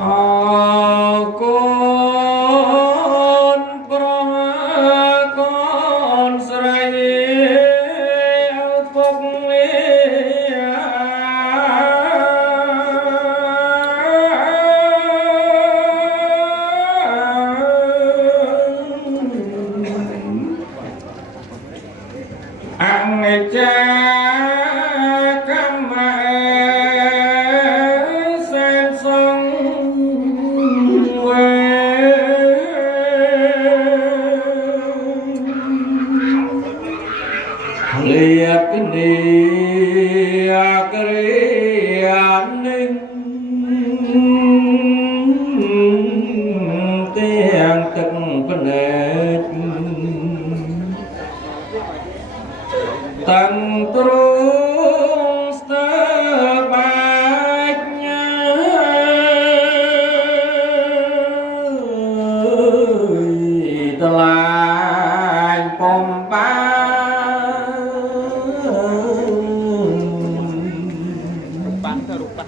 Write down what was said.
con con sợi phúc ăn cha cam sen sông liệt ni kri ninh tiếngទឹកភ្នែកតាំងទ្រង់ស្ទើរបាច់ញ៉ាតឡាញពំបាបានទៅរូប